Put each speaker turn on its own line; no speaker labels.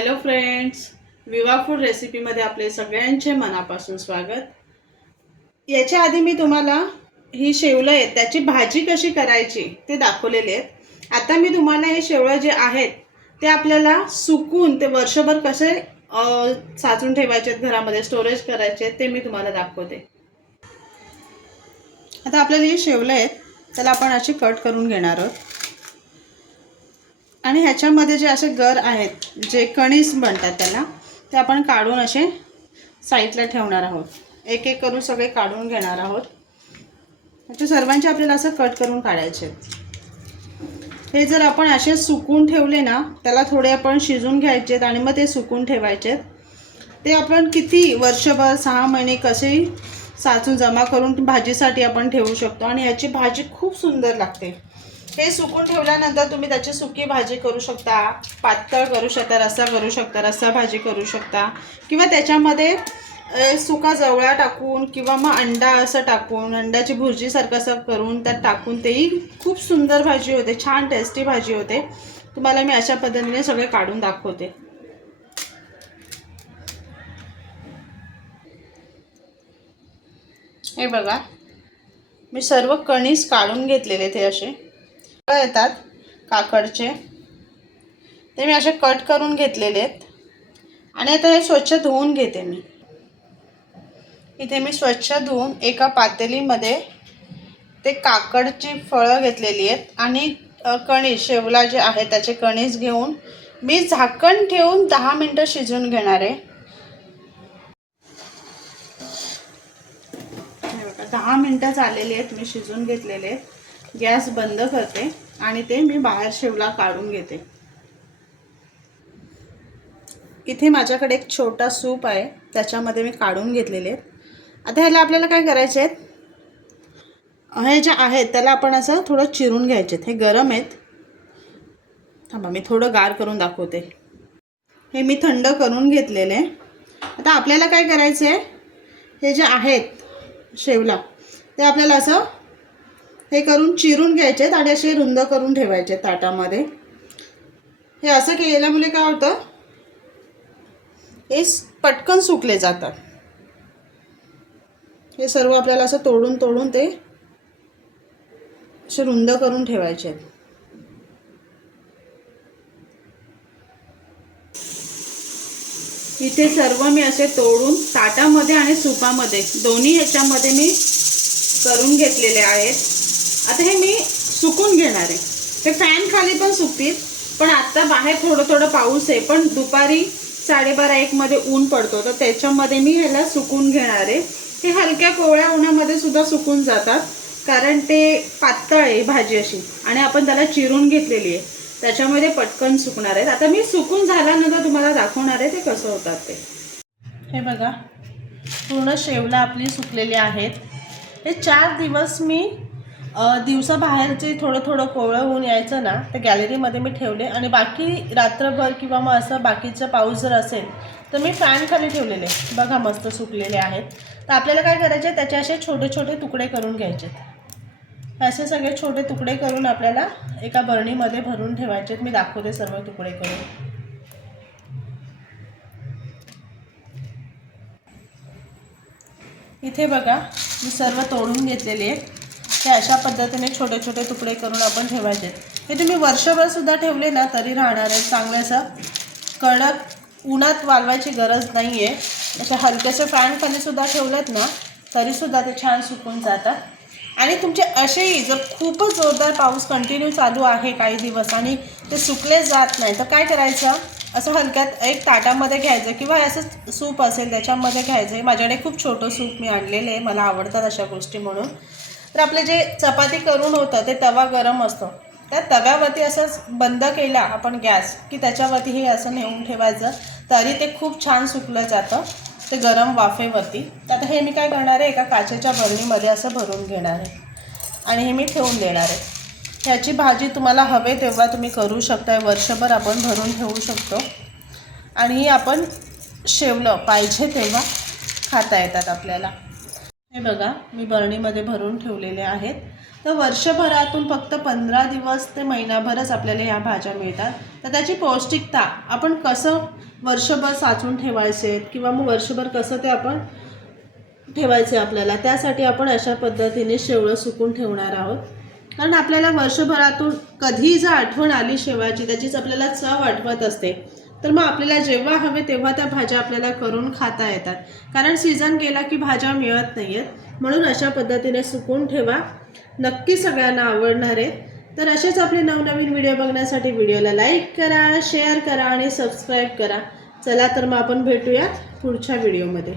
Hello friends Viva Food रेसिपीमध्ये आपले सगळ्यांचे मनापासून स्वागत. याच्या आधी मी तुम्हाला ही शेवलं आहेत त्याची भाजी कशी करायची ते दाखवलेले आहेत. आता मी तुम्हाला हे शेवळं जे आहेत ते आपल्याला सुकून ते वर्षभर कसे साचून ठेवायचे आहेत घरामध्ये स्टोरेज करायचे आहेत ते मी तुम्हाला दाखवते. आता आपल्याला हे शेवलं आहेत त्याला आपण अशी कट करून घेणार आहोत. आणि ह्याच्यामध्ये जे असे गर आहेत जे कणीस म्हणतात त्याला ते आपण काढून असे साईडला ठेवणार आहोत. एक एक करून सगळे काढून घेणार आहोत. म्हणजे सर्वांचे आपल्याला असं कट करून काढायचे आहेत. हे जर आपण असे सुकून ठेवले ना त्याला थोडे आपण शिजून घ्यायचे आहेत आणि मग ते सुकून ठेवायचे ते आपण किती वर्षभर सहा महिने कसेही साचून जमा करून भाजीसाठी आपण ठेवू शकतो आणि याची भाजी खूप सुंदर लागते. हे सुकून ठेवल्यानंतर तुम्ही त्याची सुकी भाजी करू शकता पातळ करू शकता रस्सा करू शकता रस्सा भाजी करू शकता. किंवा त्याच्यामध्ये सुका जवळा टाकून किंवा मग अंडा असं टाकून अंड्याची भुर्जीसारखं असं करून त्यात टाकून तेही खूप सुंदर भाजी होते छान टेस्टी भाजी होते. तुम्हाला मी अशा पद्धतीने सगळे काढून दाखवते. हे बघा मी सर्व कणीस काढून घेतलेले ते असे. येतात काकडचे ते मी असे कट करून घेतलेले आहेत. आणि आता हे स्वच्छ धुवून घेते मी. इथे मी स्वच्छ धुवून एका पातेलीमध्ये ते काकडची फळं घेतलेली आहेत आणि कणी कणीस शेवला जे आहे त्याचे कणीस घेऊन मी झाकण ठेवून दहा मिनटं शिजवून घेणार आहे. दहा मिनटं झालेली आहेत मी शिजून घेतलेले आहेत. गॅस बंद करते आणि ते मी बाहेर शेवला काढून घेते. इथे माझ्याकडे एक छोटा सूप आहे त्याच्यामध्ये मी काढून घेतलेले आहेत. आता ह्याला आपल्याला काय करायचे आहेत? हे जे आहेत त्याला आपण असं थोडं चिरून घ्यायचे आहेत. हे गरम आहेत. थांबा मी थोडं गार करून दाखवते. हे मी थंड करून घेतलेले. आता आपल्याला काय करायचं आहे हे जे आहेत शेवला ते आपल्याला असं हे करून चिरून घ्यायचे आहेत आणि असे रुंद करून ठेवायचे ताटामध्ये. हे असं केल्यामुळे काय होतं? हे पटकन सुकले जातात. हे सर्व आपल्याला असं तोडून तोडून ते असे रुंद करून ठेवायचे आहेत इथे सर्व मी असे तोडून ताटामध्ये आणि सुपामध्ये दोन्ही ह्याच्यामध्ये मी करून घेतलेले आहेत. आता हे मी सुकून घेणार आहे. हे फॅन खाली पण सुकतील पण आता बाहेर थोडं थोडं पाऊस आहे पण दुपारी साडेबारा एकमध्ये ऊन पडतो तर त्याच्यामध्ये मी ह्याला सुकून घेणार आहे. हे हलक्या कोवळ्या उन्हामध्ये सुद्धा सुकून जातात कारण ते पातळ आहे भाजी अशी आणि आपण त्याला चिरून घेतलेली आहे. त्याच्यामध्ये पटकन सुकणार आहेत. आता मी सुकून झाल्यानंतर तुम्हाला दाखवणार आहे ते कसं होतात ते. हे बघा पूर्ण शेवला आपली सुकलेली आहेत. हे चार दिवस मी दिवसा बाहेरचे थोडं थोडं कोवळं होऊन यायचं ना तर गॅलरीमध्ये मी ठेवले आणि बाकी रात्रभर किंवा मग असं बाकीचं पाऊस जर असेल तर मी फॅनखाली ठेवलेले. बघा मस्त सुकलेले आहेत. तर आपल्याला काय करायचे त्याचे असे छोटे छोटे तुकडे करून घ्यायचे असे सगळे छोटे तुकडे करून आपल्याला एका बरणीमध्ये भरून ठेवायचे मी दाखवते सर्व तुकडे करून. इथे बघा मी सर्व तोडून घेतलेले आहेत. हे अशा पद्धतीने छोटे छोटे तुकडे करून आपण ठेवायचे. हे तुम्ही वर्षभर सुद्धा ठेवले ना तरी राहणार आहे. चांगलं असं कडक उन्हात वाळवायची गरज नाही आहे अशा हलकेसे फॅनखालीसुद्धा सुद्धा ठेवलेत ना तरीसुद्धा ते छान सुकून जातात. आणि तुमचे असेही जर खूपच जोरदार पाऊस कंटिन्यू चालू आहे काही दिवस आणि ते सुकले जात नाही तर काय करायचं? असं हलक्यात एक ताटामध्ये घ्यायचं किंवा असं सूप असेल त्याच्यामध्ये घ्यायचं. आहे माझ्याकडे खूप छोटं सूप मी आणलेलं आहे. मला आवडतात अशा गोष्टी म्हणून. तर आपले जे चपाती करून होतं ते तवा गरम असतो. त्या तव्यावरती असंच बंद केला आपण गॅस की त्याच्यावरती हे असं नेऊन ठेवायचं तरी ते खूप छान सुकलं जातं ते गरम वाफेवरती. तर आता हे मी काय करणार आहे एका काचेच्या बरणीमध्ये असं भरून घेणार आहे. आणि हे मी ठेवून देणार आहे. ह्याची भाजी तुम्हाला हवे तेव्हा तुम्ही करू शकताय वर्षभर आपण भरून ठेवू शकतो. आणि ही आपण शेवलं पाहिजे तेव्हा खाता येतात आपल्याला. हे बघा मी बरणीमध्ये भरून ठेवलेले आहेत. तर वर्षभरातून फक्त पंधरा दिवस ते महिनाभरच आपल्याला ह्या भाज्या मिळतात. तर त्याची पौष्टिकता आपण कसं वर्षभर साचून ठेवायचे किंवा मग वर्षभर कसं ते आपण ठेवायचे आपल्याला त्यासाठी आपण अशा पद्धतीने शेवळं सुकून ठेवणार आहोत. कारण आपल्याला वर्षभरातून कधी जर आठवण आली शेवाची त्याचीच आपल्याला चव आठवत असते. तर मग आपल्याला जेव्हा हवे तेव्हा त्या भाज्या आपल्याला करून खाता येतात. कारण सीझन गेला की भाज्या मिळत नाही आहेत म्हणून अशा पद्धतीने सुकून ठेवा. नक्की सगळ्यांना आवडणार आहेत तर असेच आपले नवनवीन व्हिडिओ बघण्यासाठी व्हिडिओला लाईक करा शेअर करा आणि सबस्क्राईब करा. चला तर मग आपण भेटूयात पुढच्या व्हिडिओमध्ये